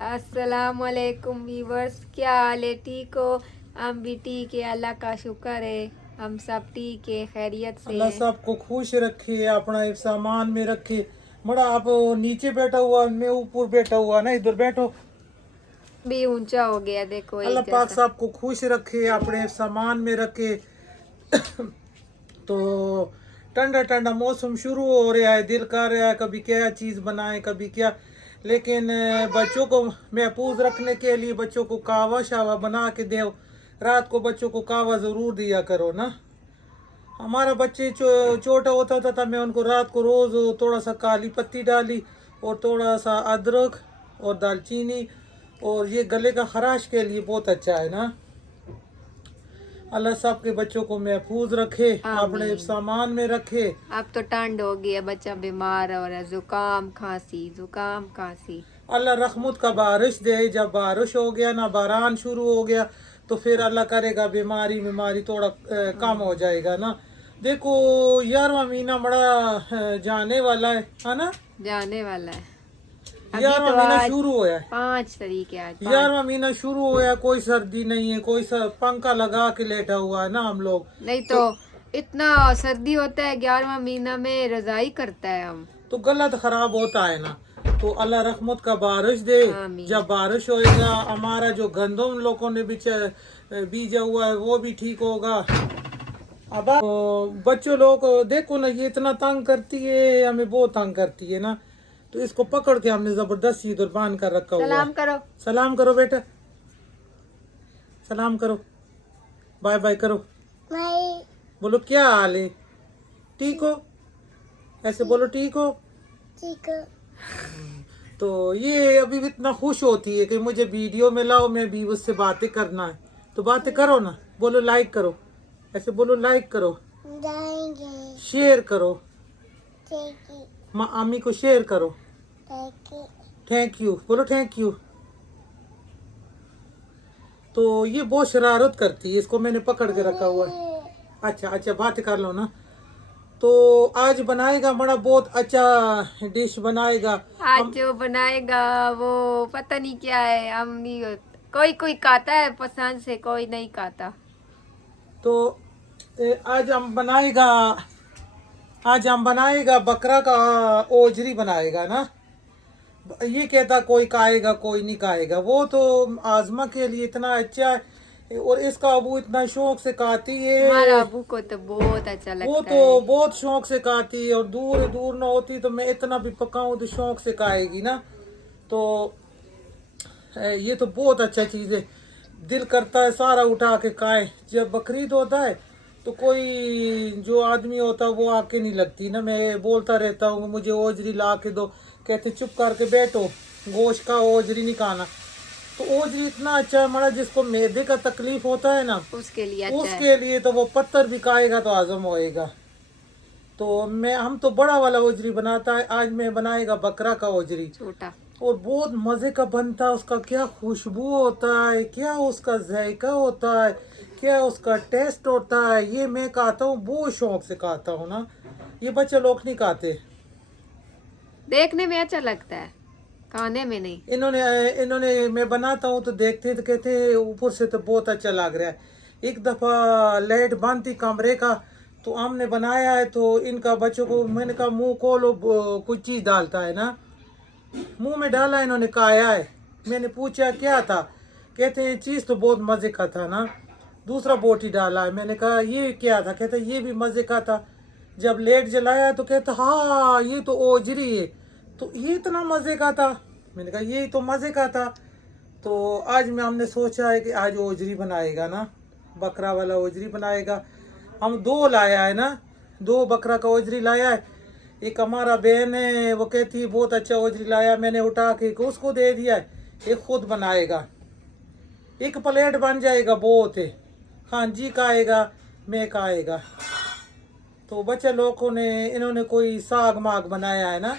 अस्सलाम वालेकुम व्यूवर्स, क्या हाल है? ठीक हो? हम भी ठीक है, अल्लाह का शुक्र है। हम सब ठीक है, खैरियत से अल्लाह हैं। सबको खुश रखे, अपना एक सामान में रखे। बड़ा आप नीचे बैठा हुआ, मैं ऊपर बैठा हुआ ना, इधर बैठो। भी ऊंचा हो गया, देखो अल्लाह एक पाक जैसा। सबको खुश रखे, अपने सामान में रखे। तो ठंडा ठंडा मौसम शुरू हो रहा है, दिल कर रहा है कभी क्या चीज़ बनाए कभी क्या। लेकिन बच्चों को महफूज रखने के लिए बच्चों को कहवा शावा बना के दो। रात को बच्चों को कहवा ज़रूर दिया करो ना। हमारा बच्चे छोटा होता था मैं उनको रात को रोज़ थोड़ा सा काली पत्ती डाली और थोड़ा सा अदरक और दालचीनी, और ये गले का खराश के लिए बहुत अच्छा है ना। अल्लाह सब के बच्चों को महफूज रखे, अपने आमीन। सामान में रखे। अब तो ठंड हो गई है, बच्चा बीमार हो रहा है, जुकाम खांसी जुकाम खांसी। अल्लाह रहमत का बारिश दे। जब बारिश हो गया ना, बारान शुरू हो गया, तो फिर अल्लाह करेगा बीमारी बीमारी थोड़ा कम हो जाएगा ना। देखो 11वां महीना बड़ा जाने वाला है ना। जाने वाला है। अभी 11वां तो महीना आज शुरू होया है। 5 तारीख है, आज 5। 11वां महीना शुरू होया, कोई सर्दी नहीं है, कोई पंखा लगा के लेटा हुआ है ना हम लोग। नहीं तो तो इतना सर्दी होता है 11वां महीना में, रजाई करता है हम। तो गला तो खराब होता है ना। तो अल्लाह रहमत का बारिश दे। आमीन। जब बारिश होएगा, हमारा जो गंदम लोगों ने बीजा हुआ है वो भी ठीक होगा। अब बच्चों लोग देखो ना, ये इतना तंग करती है, हमें बहुत तंग करती है ना। तो इसको पकड़ के हमने जबरदस्ती इधर बांध कर रखा हुआ है। सलाम करो। सलाम करो बेटा, सलाम करो, बाय बाय करो। बाय। बोलो क्या हाल है, ठीक हो? ऐसे बोलो ठीक हो। ठीक है। तो ये अभी भी इतना खुश होती है कि मुझे वीडियो में लाओ, मैं भी उससे बातें करना है। तो बातें करो ना, बोलो लाइक करो, ऐसे बोलो लाइक करो, शेयर करो, माँ अम्मी को शेयर करो, थैंक यू बोलो, थैंक यू। तो ये बहुत शरारत करती है, इसको मैंने पकड़ के रखा हुआ है। अच्छा अच्छा, बातें कर लो ना। तो आज बनाएगा बड़ा बहुत अच्छा डिश बनाएगा। आज हम जो बनाएगा वो पता नहीं क्या है, हम नहीं। कोई कोई खाता है पसंद से, कोई नहीं खाता। तो आज हम बनाएगा बकरा का ओजरी बनाएगा ना। ये कहता कोई खाएगा कोई नहीं खाएगा, वो तो आजमा के लिए इतना अच्छा है, और इसका अबू इतना शौक से खाती हमारा है। अबू को तो बहुत अच्छा वो लगता तो है। बहुत शौक से खाती है, और दूर दूर ना होती तो मैं इतना भी पकाऊं तो शौक से खाएगी ना। तो ये तो बहुत अच्छा चीज़ है। दिल करता है सारा उठा के खाए। जब बकरीद होता है तो कोई जो आदमी होता है वो आके नहीं लगती ना, मैं बोलता रहता हूँ मुझे ओजरी ला के दो, कहते चुप करके बैठो, गोश्त का ओजरी नहीं खाना। तो ओजरी इतना अच्छा है हमारा, जिसको मैदे का तकलीफ होता है ना, उसके लिए अच्छा है। उसके लिए तो वो पत्थर भी खाएगा तो हजम होएगा। तो मैं हम तो बड़ा वाला ओजरी बनाता है, आज मैं बनाएगा बकरा का ओजरी। छोटा। और बहुत मज़े का बनता है, उसका क्या खुशबू होता है, क्या उसका जायका होता है, क्या उसका टेस्ट होता है। ये मैं खाता हूँ, बहुत शौक से खाता हूँ ना। ये बच्चे लोग नहीं खाते। देखने में अच्छा लगता है, खाने में नहीं। इन्होंने इन्होंने मैं बनाता हूँ तो देखते तो कहते ऊपर से तो बहुत अच्छा लग रहा है। एक दफ़ा लाइट बंद थी कमरे का, तो हमने बनाया है, तो इनका बच्चों को मैंने कहा मुंह खोलो, कुछ चीज़ डालता है ना। मुंह में डाला, इन्होंने खाया है। मैंने पूछा क्या था, कहते हैं चीज़ तो बहुत मज़े का था ना। दूसरा बोटी डाला है, मैंने कहा ये क्या था, कहते ये भी मज़े का था। जब लेट जलाया तो कहता हाँ ये तो ओजरी है। तो ये इतना मज़े का था, मैंने कहा ये तो मज़े का था। तो आज में हमने सोचा है कि आज ओजरी बनाएगा ना, बकरा वाला ओजरी बनाएगा। हम दो लाया है ना, दो बकरा का ओजरी लाया है। एक हमारा बहन है, वो कहती है बहुत अच्छा ओजरी लाया, मैंने उठा के उसको दे दिया है। एक खुद बनाएगा, एक प्लेट बन जाएगा बहुत है। हाँ जी खाएगा, मैं खाएगा। तो बच्चे लोगों ने इन्होंने कोई साग माग बनाया है ना।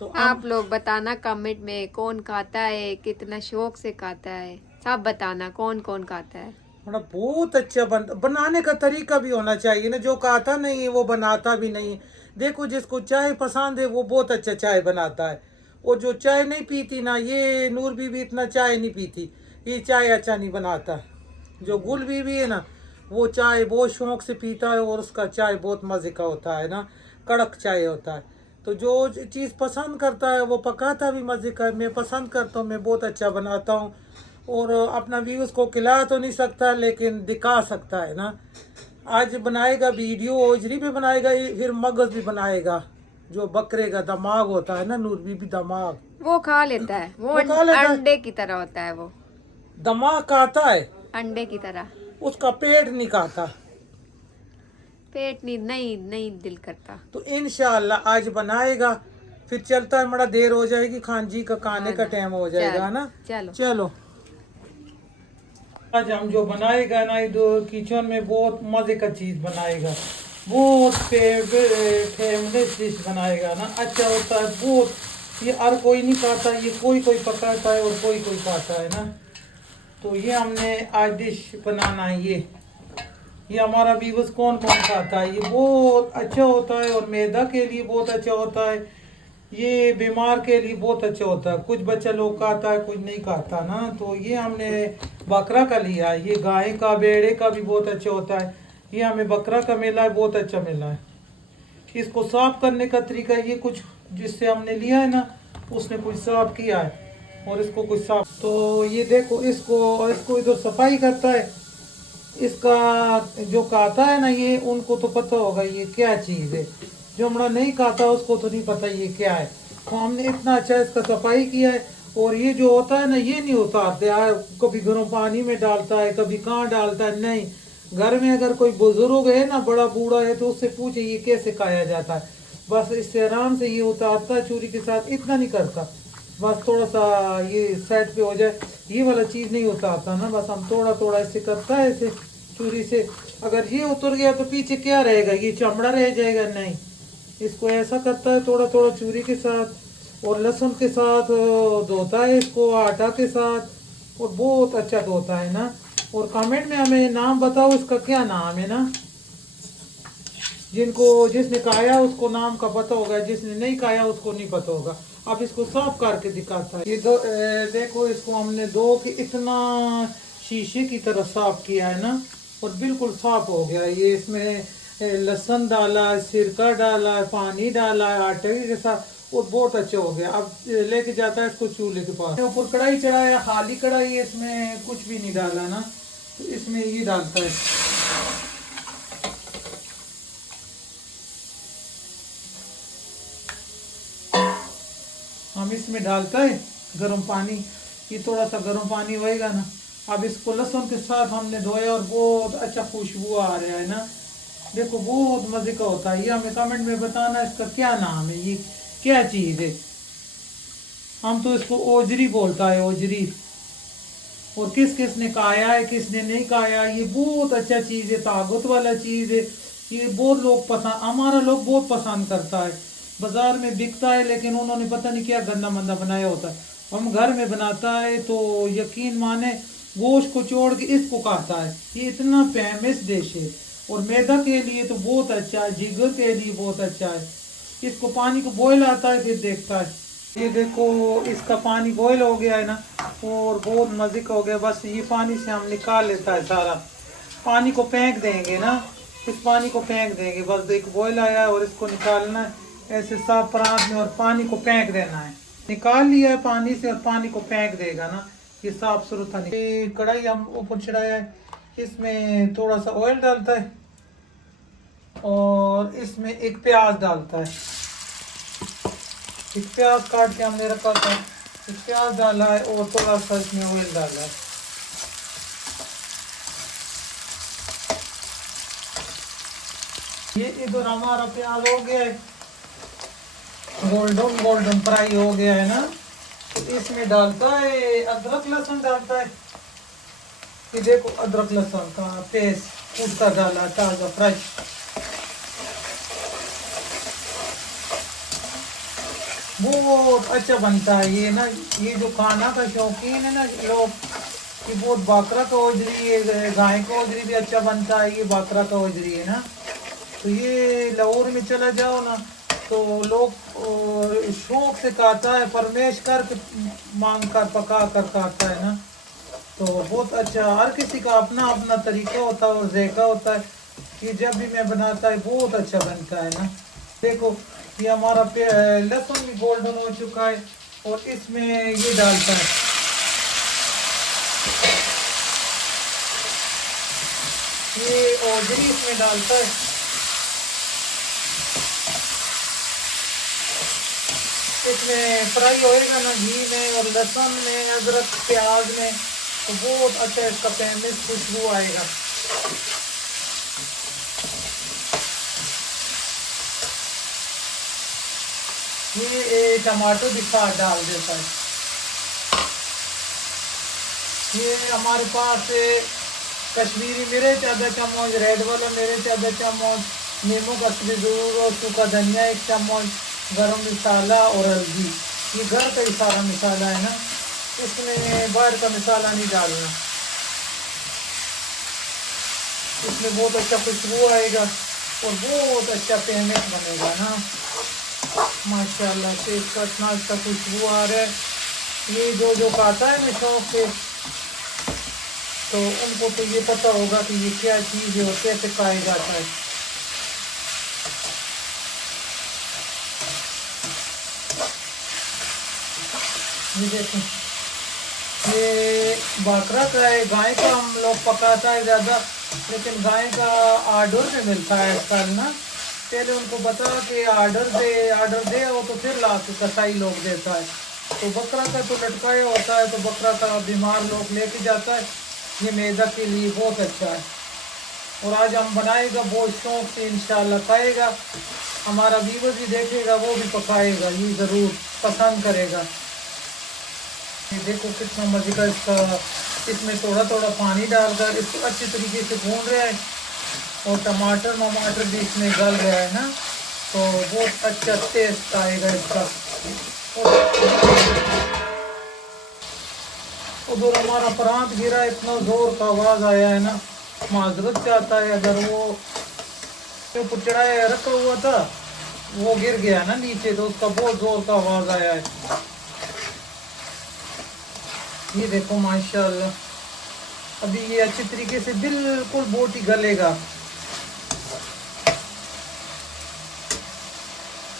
तो हम आप लोग बताना कमेंट में, कौन खाता है, कितना शौक से खाता है, सब बताना कौन कौन खाता है। मतलब बहुत अच्छा बनाने का तरीका भी होना चाहिए ना। जो खाता नहीं है वो बनाता भी नहीं है। देखो जिसको चाय पसंद है वो बहुत अच्छा चाय बनाता है, और जो चाय नहीं पीती ना, ये नूर बीबी इतना चाय नहीं पीती, ये चाय अच्छा नहीं बनाता। जो गुल बीबी है ना, वो चाय बहुत शौक से पीता है और उसका चाय बहुत मज़े का होता है ना, कड़क चाय होता है। तो जो चीज़ पसंद करता है वो पकाता भी मज़े का है। मैं पसंद करता हूँ, मैं बहुत अच्छा बनाता हूँ और अपना व्यूज़ को खिला तो नहीं सकता लेकिन दिखा सकता है ना। आज बनाएगा वीडियो, ओजरी भी बनाएगा, फिर मगज भी बनाएगा। जो बकरे का दिमाग होता है ना नूर बीबी, दिमाग वो खा लेता है, वो वो खा लेता है। अंडे की तरह होता है वो, दिमाग खाता है, अंडे की तरह। उसका पेट नहीं खाता। पेट नहीं, नहीं नहीं दिल करता। तो इंशाअल्लाह आज बनाएगा, फिर चलता है, बड़ा देर हो जाएगी, खान जी का खाने का टाइम हो जाएगा ना। चलो चलो आज हम जो बनाएगा ना, इधर किचन में बहुत मजे का चीज बनाएगा, बहुत फेमस डिश बनाएगा ना, अच्छा होता है बहुत। ये हर कोई नहीं खाता, ये कोई कोई पकाता है और कोई कोई खाता है ना। तो ये हमने आज डिश बनाना है। ये हमारा व्यूअर्स कौन कौन खाता है, ये बहुत अच्छा होता है और मैदा के लिए बहुत अच्छा होता है, ये बीमार के लिए बहुत अच्छा होता है। कुछ बच्चा लोग खाता है, कुछ नहीं खाता ना। तो ये हमने बकरा का लिया है, ये गाय का भेड़े का भी बहुत अच्छा होता है, ये हमें बकरा का मिला है, बहुत अच्छा मिला है। इसको साफ करने का तरीका ये कुछ जिससे हमने लिया है ना, उसने कुछ साफ किया है और इसको कुछ साफ। तो ये देखो, इसको इधर सफाई करता है। इसका जो खाता है ना, ये उनको तो पता होगा ये क्या चीज़ है, जो हमारा नहीं खाता उसको तो नहीं पता ये क्या है। तो हमने इतना अच्छा इसका सफाई किया है। और ये जो होता है ना, ये नहीं उतारते यार, कभी गर्म पानी में डालता है, कभी कहाँ डालता है, नहीं। घर में अगर कोई बुजुर्ग है ना, बड़ा बूढ़ा है, तो उससे पूछे ये कैसे खाया जाता है, बस इससे आराम से ये उतारता है छुरी के साथ, इतना नहीं करता। बस थोड़ा सा ये साइड पे हो जाए, ये वाला चीज़ नहीं उतारता ना, बस हम थोड़ा थोड़ा ऐसे करता है, ऐसे छुरी से। अगर ये उतर गया तो पीछे क्या रहेगा, ये चमड़ा रह जाएगा, नहीं। इसको ऐसा करता है थोड़ा थोड़ा छुरी के साथ, और लहसुन के साथ धोता है इसको, आटा के साथ, और बहुत अच्छा धोता है ना। और कमेंट में हमें नाम बताओ इसका क्या नाम है ना, जिसने खाया उसको नाम का पता होगा, जिसने नहीं खाया उसको नहीं पता होगा। अब इसको साफ करके दिखाता है। ये देखो, इसको हमने धो के इतना शीशे की तरह साफ किया है ना, और बिल्कुल साफ हो गया। ये इसमें लहसुन डाला, सिरका डाला, पानी डाला, आटे के साथ, और बहुत अच्छा हो गया। अब लेके जाता है इसको चूल्हे के पास। ऊपर कढ़ाई चढ़ाया, खाली कढ़ाई है, इसमें कुछ भी नहीं डाला ना, तो इसमें ये डालता है। हम इसमें डालता है गर्म पानी, ये थोड़ा सा गर्म पानी होएगा ना। अब इसको लहसुन के साथ हमने धोया और बहुत अच्छा खुशबू आ रहा है ना, देखो बहुत मजे का होता है। ये हमें कमेंट में बताना इसका क्या नाम है, ये क्या चीज़ है। हम तो इसको ओजरी बोलता है, ओजरी। और किस किस ने खाया है, किसने नहीं खाया, ये बहुत अच्छा चीज़ है, ताकत वाला चीज़ है। ये बहुत लोग पसंद, हमारा लोग बहुत पसंद करता है। बाजार में बिकता है लेकिन उन्होंने पता नहीं क्या गंदा मंदा बनाया होता है। हम घर में बनाता है तो यकीन माने गोश्त को छोड़ के इसको खाता है। ये इतना फेमस डिश है और मैदा के लिए तो बहुत अच्छा है, जिगर के लिए बहुत अच्छा है। इसको पानी को बॉयल आता है, फिर देखता है। ये देखो, इसका पानी बॉयल हो गया है ना, और बहुत मज़े का हो गया। बस ये पानी से हम निकाल लेता है सारा पानी को, फेंक देंगे ना, इस पानी को फेंक देंगे। बस एक बॉयल आया है और इसको निकालना है ऐसे साफ परात में, और पानी को फेंक देना है। निकाल लिया है पानी से और पानी को फेंक देगा ना, ये साफ सुथरा। कढ़ाई हम ऊपर चढ़ाया है, इसमें थोड़ा सा ऑयल डालता है और इसमें एक प्याज डालता है। एक प्याज काट के हमने रखा था, एक प्याज डाला है और थोड़ा सा इसमें ऑयल डाला है। ये इधर हमारा प्याज हो गया है, गोल्डन गोल्डन फ्राई हो गया है ना। तो इसमें डालता है अदरक लहसुन डालता है। ये देखो, अदरक लहसुन का पेस्ट कूट कर डाला, ताजा फ्रेश। बहुत अच्छा बनता है ये ना। ये जो खाना का शौकीन है ना लोग, ये बहुत बकरा का ओजरी है, गाय का ओजरी भी अच्छा बनता है, ये बकरा का ओजरी है ना। तो ये लाहौर में चला जाओ ना, तो तो लोग शौक से खाता है, फरमाइश करके मांग कर पका कर खाता है ना। तो बहुत अच्छा, हर किसी का अपना अपना तरीका होता है और जायका होता है। ये जब भी मैं बनाता है बहुत अच्छा बनता है ना। देखो ये हमारा लहसुन भी गोल्डन हो चुका है और इसमें ये डालता है, ये ओजरी इसमें डालता है। इसमें फ्राई होएगा ना घी में और लहसुन में, अदरक प्याज में, तो बहुत अच्छा इसका फेमस खुशबू आएगा। ये टमाटर भी साथ डाल देता है। ये हमारे पास कश्मीरी मिर्च आधा चम्मच, रेड वाला मिर्च आधा चम्मच, नींबू का जरूर और सूखा धनिया 1 चम्मच, गरम मसाला और हल्दी। ये घर का ही सारा मसाला है ना, इसमें बाहर का मसाला नहीं डालना। इसमें बहुत अच्छा खुशबू आएगा और बहुत अच्छा फेमस बनेगा ना माशाल्लाह से। इसका इतना अच्छा खुशबू आ रहा है। ये जो खाता है ना शौक से, तो उनको तो ये पता होगा कि ये क्या चीज़ है और कैसे खाया जाता है। ये देखें, ये बकरा का है, गाय का हम लोग पकाता है ज़्यादा, लेकिन गाय का आर्डर में मिलता है आजकल ना। पहले उनको बता कि आर्डर दे वो तो फिर ला के कसाई लोग देता है। तो बकरा का तो लटकाया होता है, तो बकरा का बीमार लोग लेके जाता है। ये मैदा के लिए बहुत अच्छा है। और आज हम बनाएगा बहुत शौक से, इंशाल्लाह खाएगा हमारा व्यूअर भी देखेगा, वो भी पकाएगा, ये ज़रूर पसंद करेगा। ये देखो कितना मजे का इसका, इसमें थोड़ा थोड़ा पानी डालकर इसको अच्छी तरीके से भून रहा है और टमाटर भी इसमें गल रहा है ना, तो बहुत अच्छा टेस्ट आएगा इसका। उधर हमारा प्रांत गिरा, इतना जोर का आवाज़ आया है ना, माजरत चाहता है। अगर वो जो चढ़ाया रखा हुआ था वो गिर गया ना नीचे, तो उसका बहुत जोर का आवाज़ आया है। ये देखो माशाल्लाह, अभी ये अच्छी तरीके से बिल्कुल बोटी गलेगा।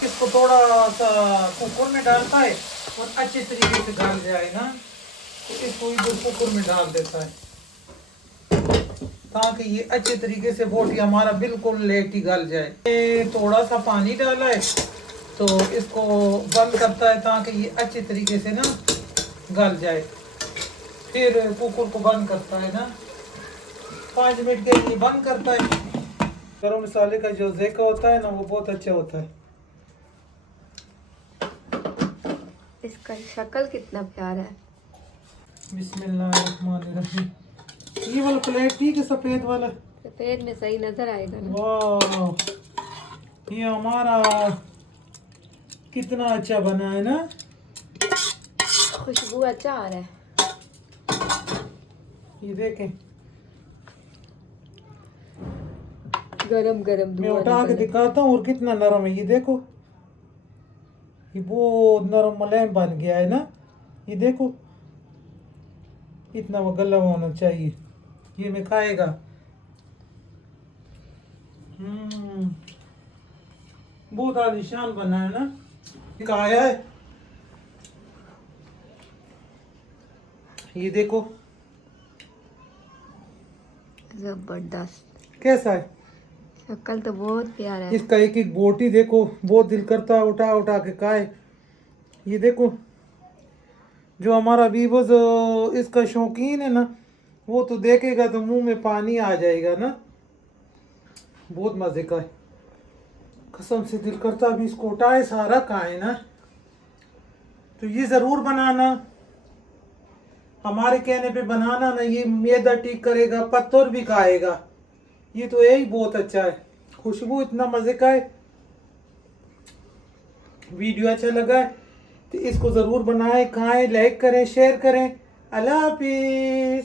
इसको थोड़ा सा कुकर में डालता है और अच्छे तरीके से गल जाए ना, तो इसको इधर कुकर में डाल देता है ताकि ये अच्छे तरीके से बोटी हमारा बिल्कुल लेटी गल जाए। ये थोड़ा सा पानी डाला है तो इसको बंद करता है ताकि ये अच्छे तरीके से ना गल जाए। फिर कुकर को बंद करता है ना, 5 मिनट के लिए बंद करता है। गरम मसाले का जो जायका होता है ना वो बहुत अच्छा होता है। इसका शक्ल कितना प्यारा है। बिस्मिल्लाहिर्रहमानिर्रहीम। ये वाला प्लेट ठीक है, सफेद वाला, सफेद में सही नजर आएगा ना। वाह, ये हमारा कितना अच्छा बना है ना, खुशबू अच्छा आ रहा है। ये देखें, गरम गरम मैं उठा के दिखाता हूँ और कितना नरम है। ये देखो, ये बहुत नरम मुलायम बन गया है ना। ये देखो इतना वो गला होना चाहिए। ये मैं खाएगा। बहुत आलीशान बना है ना, खाया है। ये देखो जबरदस्त, कैसा है, शक्ल तो बहुत प्यारा है। इसका एक एक बोटी देखो, बहुत दिल करता है उठा उठा के खाए। ये देखो, जो हमारा बीबोज इसका शौकीन है ना, वो तो देखेगा तो मुंह में पानी आ जाएगा ना। बहुत मजे का है, कसम से दिल करता अभी इसको उठाए सारा खाए ना। तो ये ज़रूर बनाना, हमारे कहने पे बनाना ना, ये मैदा ठीक करेगा, पत्थर भी खाएगा। ये तो यही बहुत अच्छा है, खुशबू इतना मजे का है। वीडियो अच्छा लगा है तो इसको ज़रूर बनाएं, खाएं, लाइक करें, शेयर करें। अल्लाह हाफिज़।